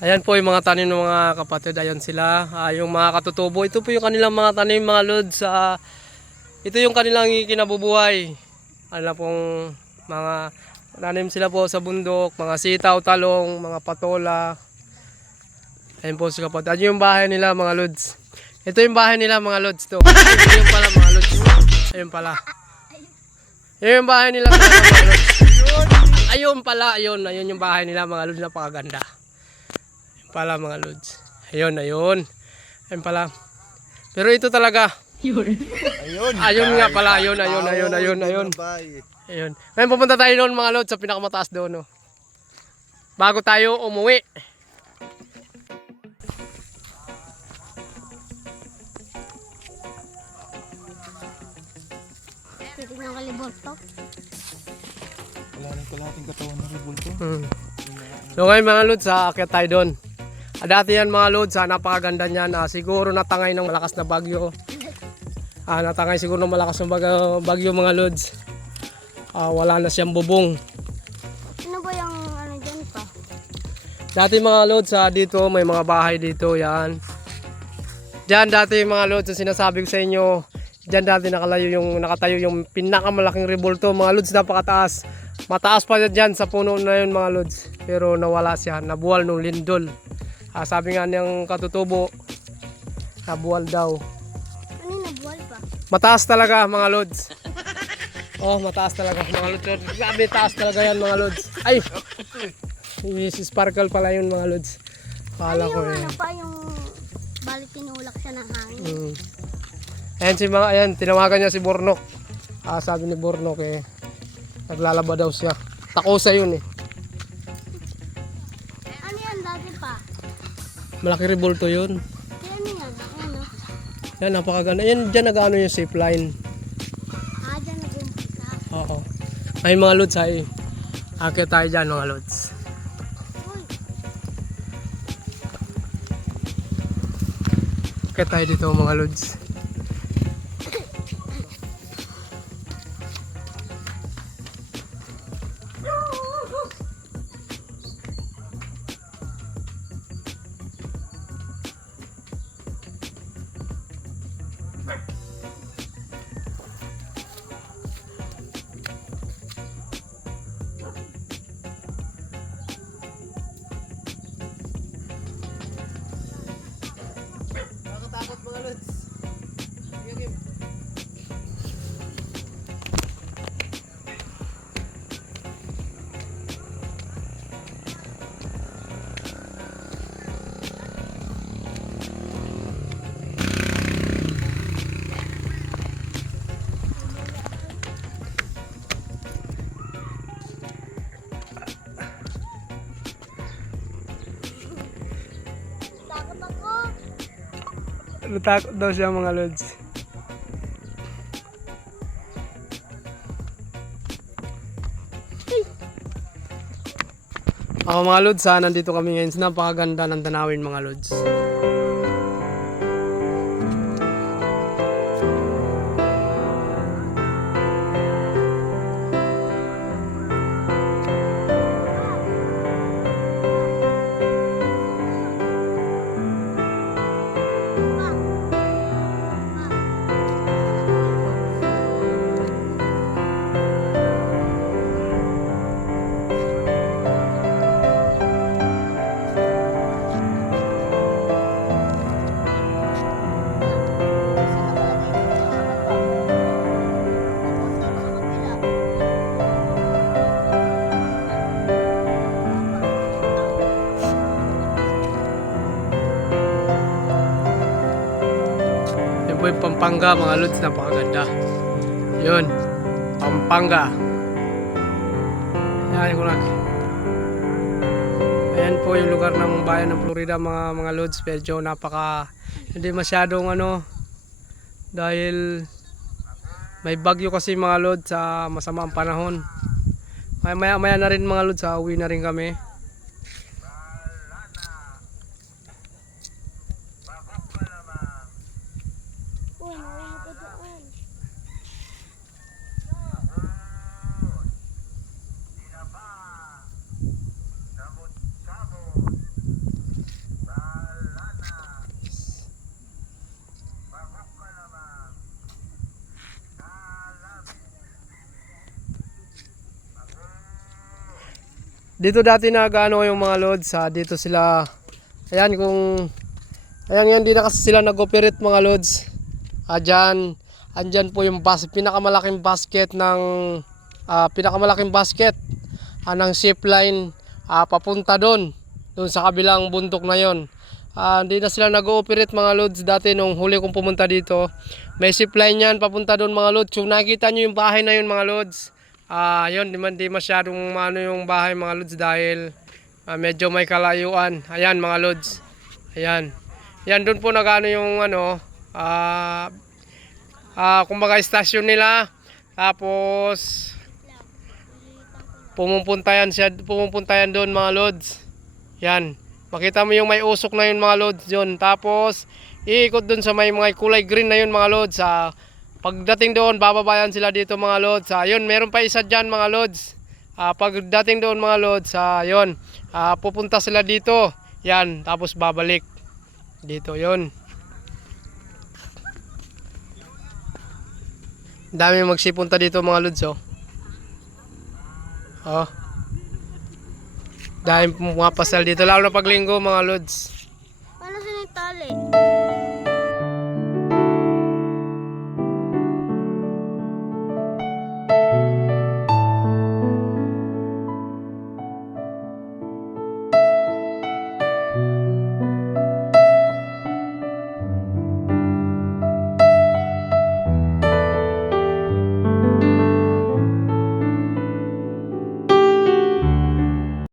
Ayan po yung mga tanim ng mga kapatid. Ayan sila. Yung mga katutubo. Ito po yung kanilang mga tanim mga lods. Ito yung kanilang kinabubuhay. Ano pong mga tanim sila po sa bundok. Mga sitaw, talong, mga patola. Ayan po si kapatid. Ayan yung bahay nila mga lods. Ito yung bahay nila mga lods to. Ayun pala mga lods. Ayun pala. Ayun yung bahay nila mga lods. Ayun pala. Ayun yung bahay nila mga lods. Napakaganda. Pala mga lods. Ayun. Ayun pala. Pero ito talaga. Ayun nga pala. Ayun. Ayun. Ngayon pupunta tayo doon mga lods sa pinakamataas doon. No? Bago tayo umuwi. Titignan ka libot to. Wala rin kalahating katawan ng ribulto. So ngayon mga lods, aakyat tayo doon. Dati yan mga lods, napakaganda niyan. Siguro natangay ng malakas na bagyo. Natangay siguro ng malakas na bagyo mga lods. Wala na siyang bubong. Ano ba yung ano dyan pa? Dati mga lods, dito may mga bahay dito. Yan. Diyan dati mga lods, sinasabi ko sa inyo. Diyan dati nakatayo yung pinakamalaking rebulto. Mga lods, napakataas. Mataas pa dyan sa puno na yun mga lods. Pero nawala siya, nabuwal nung lindol. Sabi nga niyang katutubo, nabuwal daw. Ano yung nabuwal pa? Mataas talaga mga lods. Mataas talaga mga lods. Grabe taas talaga yan mga lods. Ay! Si Sparkle pala yun mga lods. Kala Ano ko yung eh. ano pa yung balik tinulak siya ng hangin? Ayan tinawagan niya si Bornok. Sabi ni Bornok naglalaba daw siya. Takosa yun eh. Ano yan dati pa? Malaki rebulto yun. Kaya ano yan? Ano? Yan, napakaganda. Yan, dyan nag-ano yung safe line. Dyan nag-umpisa. Oo. Ay mga lods ay. Akit tayo dyan mga lods. Uy, Akit tayo dito mga lods. Nakakatakot mga lods. takot ako. Natakot daw siya mga lods. Mga lods, nandito kami ngayon sa napakaganda ng tanawin mga lods. Yan po yung Pampanga mga lods, napakaganda. Yun, Pampanga. Ayan po yung lugar ng bayan ng Florida mga lods. Medyo hindi masyadong dahil may bagyo kasi mga lods sa masama ang panahon. Maya na rin mga lods, uwi na rin kami. Uy, narinig ko doon. Dito dati nag-ano yung mga lods, dito sila, ayan ayan yan, di na kasi sila nag-operate mga lods. Andyan po yung pinakamalaking basket ng zipline papunta doon sa kabilang bundok na yon. Hindi na sila nag-ooperate mga lods dati nung huli kong pumunta dito. May zipline yan papunta doon mga lods. Kung nakikita nyo yung bahay na yun mga lods, yun, di masyadong yung bahay mga lods dahil medyo may kalayuan. Ayan mga lods. Ayan. Yan doon po nagano yung kumbaga istasyon nila. Tapos pumupunta yan doon mga lods. Yan. Makita mo yung may usok na yun mga lods yun. Tapos iikot doon sa may mga kulay green na yun mga lods. Pagdating doon, bababayan sila dito mga lods. Yun, meron pa isa dyan mga lods. Pagdating doon mga lods, yun, pupunta sila dito. Yan, tapos babalik. Dito, yun. Dami magsipunta dito mga lods, oh. Oh. Dami pumapasal dito, lalo na paglinggo mga lods. Paano sinitali?